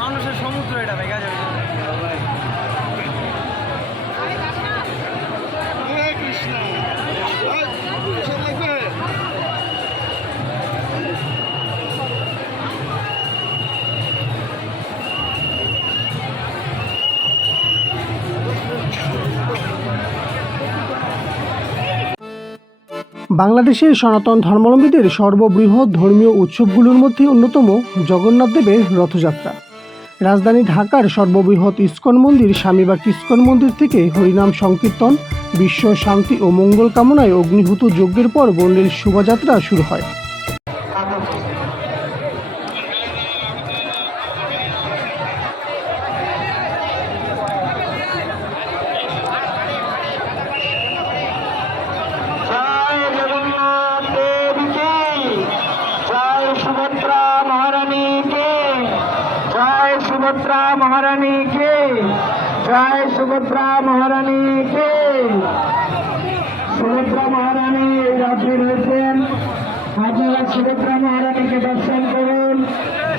মানুষের সমুদ্র এটা দেখা যাবে। বাংলাদেশের সনাতন ধর্মাবলম্বীদের সর্ববৃহৎ ধর্মীয় উৎসবগুলোর মধ্যে অন্যতম জগন্নাথ দেবের রথযাত্রা। রাজধানী ঢাকার সর্ববৃহৎ ইস্কন মন্দির স্বামীবাগ ইস্কন মন্দির থেকে হরিনাম সংকীর্তন, বিশ্ব শান্তি ও মঙ্গল কামনায় অগ্নিহুত যজ্ঞের পর বর্ণিল শোভাযাত্রা শুরু হয়। सुभद्रा महारानी के जय, सुभद्रा महारानी के। सुभद्रा महारानी रात्रि रয়েছেন, আপনারা सुभद्रा महारानी के दर्शन করুন।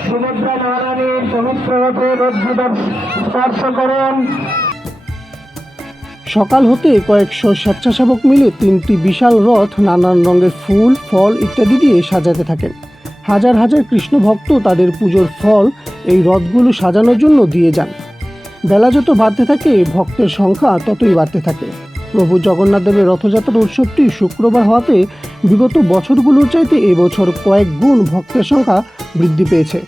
सुभद्रा महारानीর পবিত্র রথে রথ স্পর্শ করুন। সকাল হতে কয়েকশো স্বেচ্ছাসেবক মিলে তিনটি বিশাল রথ নানান রঙের ফুল, ফল ইত্যাদি দিয়ে সাজাতে থাকেন। হাজার হাজার কৃষ্ণ ভক্ত তাদের পুজোর ফল এই রথগুলো সাজানোর জন্য দিয়ে যান। বেলা যত বাড়তে থাকে ভক্তের সংখ্যা ততই বাড়তে থাকে। প্রভু জগন্নাথ দেবের রথযাত্রা উৎসবটি শুক্রবার হওয়াতে বিগত বছরগুলোর চাইতে এবছর কয়েক গুণ ভক্তের সংখ্যা বৃদ্ধি পেয়েছে।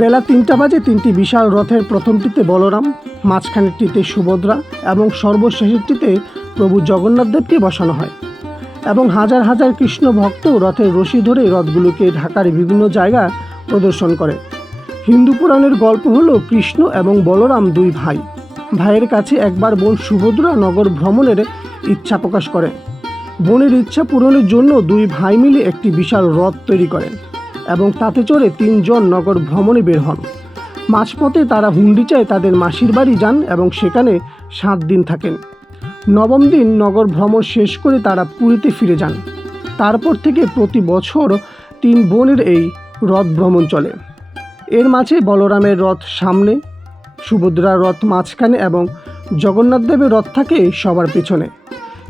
বেলা ৩টা বাজে তিনটি বিশাল রথের প্রথমটিতে বলরাম, মাঝখানেরটিতে সুভদ্রা এবং সর্বশেষেরটিতে প্রভু জগন্নাথ দেবকে বসানো হয় এবং হাজার হাজার কৃষ্ণ ভক্ত রথের রশি ধরে রথগুলোকে ঢাকার বিভিন্ন জায়গা প্রদর্শন করে। হিন্দু পুরাণের গল্প হলো কৃষ্ণ এবং বলরাম দুই ভাই। ভাইয়ের কাছে একবার বোন সুভদ্রা নগর ভ্রমণের ইচ্ছা প্রকাশ করেন। বোনের ইচ্ছা পূরণের জন্য দুই ভাই মিলে একটি বিশাল রথ তৈরি করেন এবং তাতে চড়ে 3 জন নগর ভ্রমণে বের হন। মাঝপথে তারা হুন্ডিচায় তাদের মাসির বাড়ি যান এবং সেখানে 7 দিন থাকেন। 9ম দিন নগর ভ্রমণ শেষ করে তারা পুরীতে ফিরে যান। তারপর থেকে প্রতি বছর 3 বোনের এই রথ ভ্রমণ চলে। এর মাঝে বলরামের রথ সামনে, সুভদ্রার রথ মাঝখানে এবং জগন্নাথ দেবের রথ থাকে সবার পেছনে।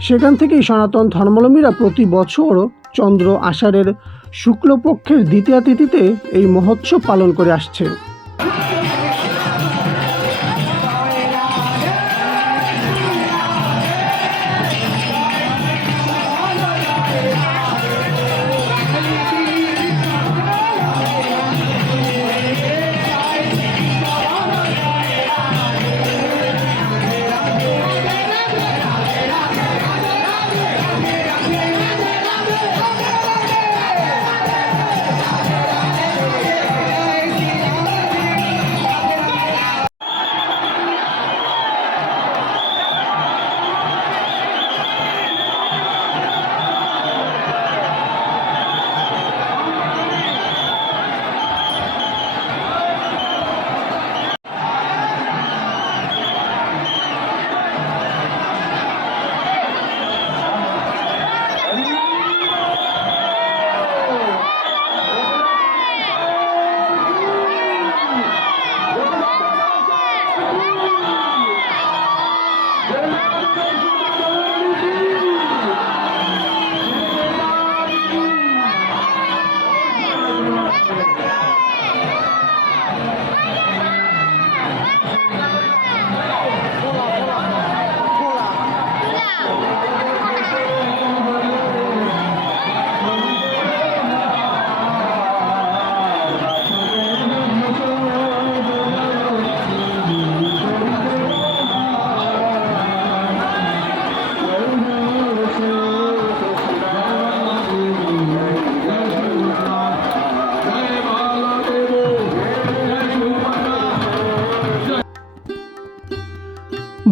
সেখান থেকেই সনাতন ধর্মাবলম্বীরা প্রতি বছর চন্দ্র আষাঢ়ের শুক্লপক্ষের দ্বিতীয়া তিথিতে এই মহোৎসব পালন করে আসছে।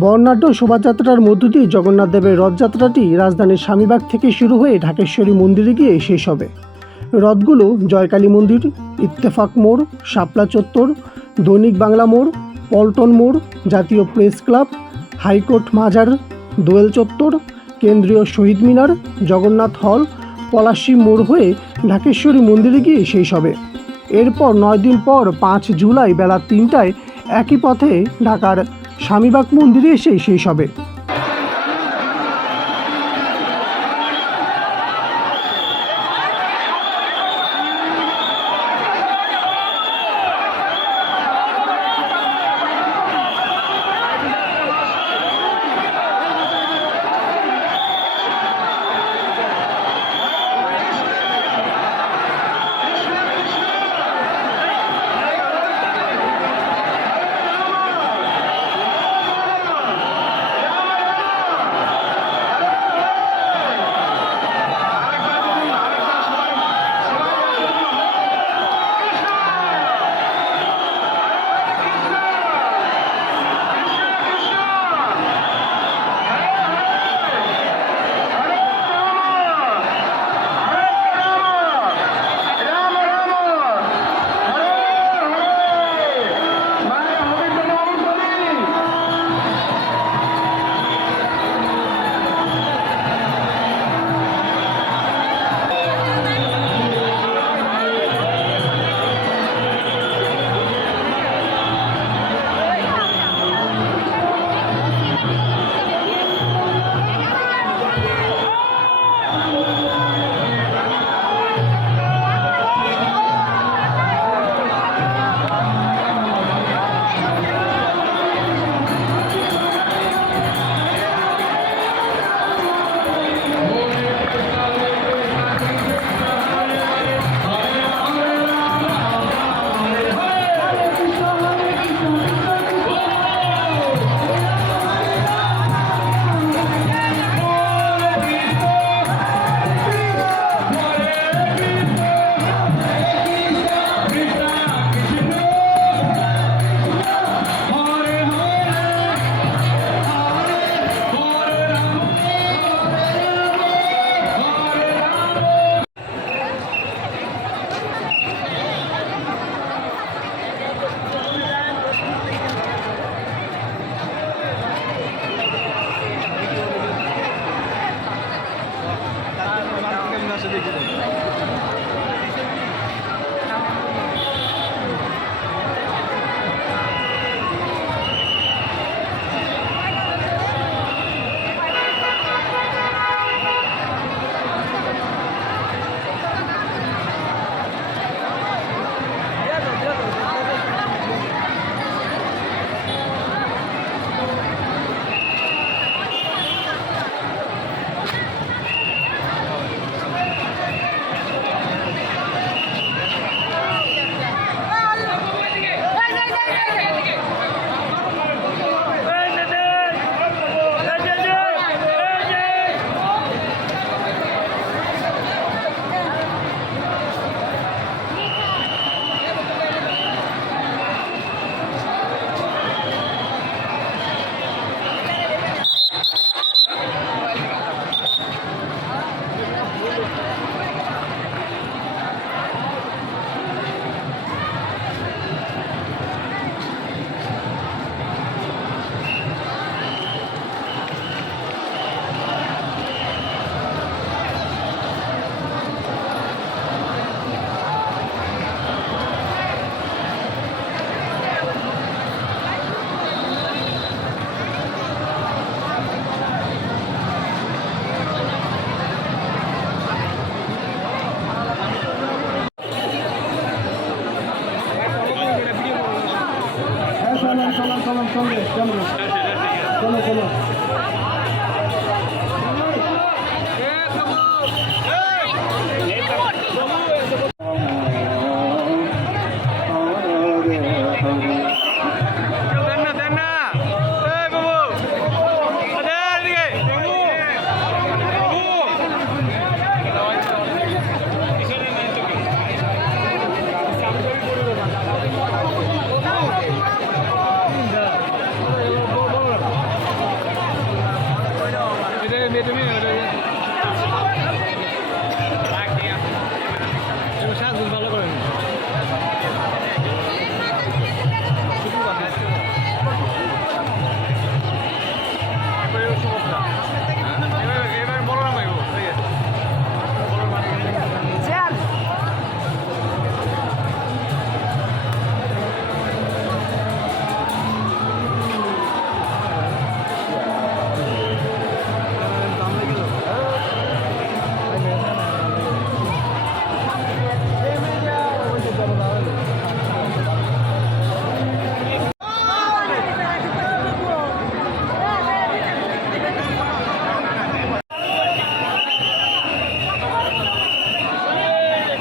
বর্ণাঢ্য শোভাযাত্রার মধ্য দিয়ে জগন্নাথ দেবের রথযাত্রাটি রাজধানীর স্বামীবাগ থেকে শুরু হয়ে ঢাকেশ্বরী মন্দিরে গিয়ে শেষ হবে। রথগুলো জয়কালী মন্দির, ইত্তেফাক মোড়, শাপলা চত্বর, দৈনিক বাংলা মোড়, পল্টন মোড়, জাতীয় প্রেস ক্লাব, হাইকোর্ট মাজার, দোয়েল চত্বর, কেন্দ্রীয় শহীদ মিনার, জগন্নাথ হল, পলাশী মোড় হয়ে ঢাকেশ্বরী মন্দিরে গিয়ে শেষ হবে। এরপর 9 দিন পর 5 জুলাই বেলা 3টায় একই পথে ঢাকার স্বামীবাগ মন্দিরে এসে শেষ হবে।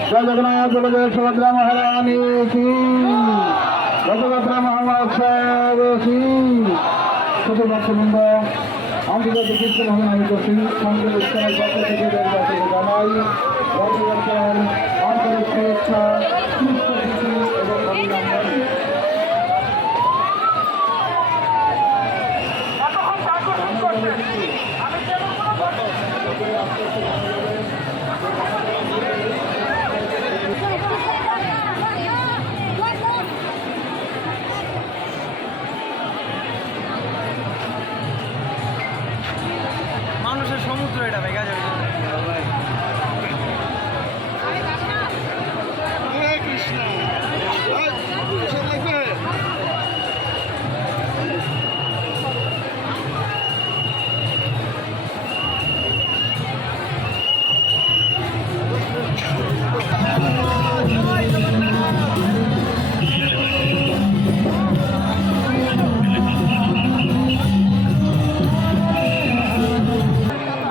জয় জগন্নাথ বলে জয় সুভদ্রা মহারানী কি রথযাত্রা মহোৎসব কি ছোট ভক্তবৃন্দ আন্তর্জাতিক কৃষ্ণ ভবন আয়োজিত সংগীত উৎসবের পক্ষ থেকে দেশবাসীকে জানাই রথযাত্রার আন্তরিক শুভেচ্ছা কৃষ্ণ প্রীতি এবং অভিনন্দন। মানুষের সমুদ্র এটা ভেঙে যাবে।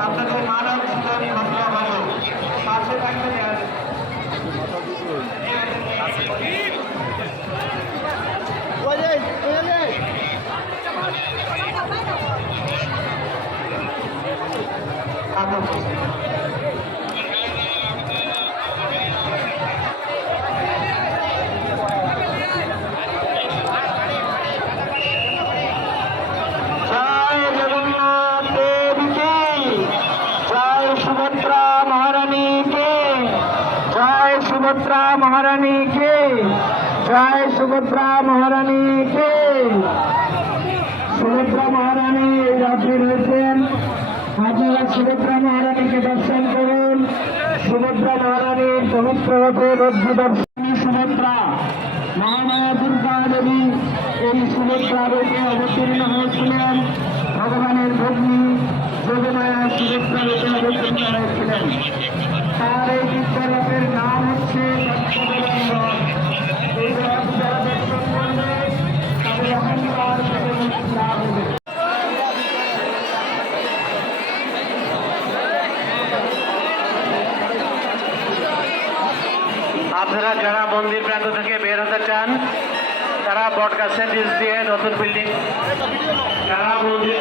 আপনাদের মানব জীবন ঘটনা ভালো পাশে থাকবেন। জয় জগন্নাথ দেবীকে, জয় সুভদ্রা মহারানীকে, জয় সুভদ্রা মহারানীকে, জয় সুভদ্রা মহারানীকে। সুভদ্রা মহারানী এই রাত্রি রয়েছেন, আপনারা সুভদ্রা মহারানীকে দর্শন করুন। সুভদ্রা মহারানীর পবিত্র রথে রজ্জু দর্শনী সুভদ্রা মহামায়া দুর্গা দেবী এই সুভদ্রা রূপে অবতীর্ণ হয়েছিলেন। ভগবানের ভগ্নী যোগমায়া সুভদ্রা রূপে অবতীর্ণ হয়েছিলেন। তার এই বিদ্যারথের নাম হচ্ছে তত্ত্ববলম্ব। এই রথ যারা দর্শন করবে তাদের অহংকার থেকে মুক্তি লাভ হবে। আপনারা যারা মন্দির প্রান্ত থেকে বের হতে চান তারা বটগাছের নিচ দিয়ে নতুন বিল্ডিং, যারা মন্দির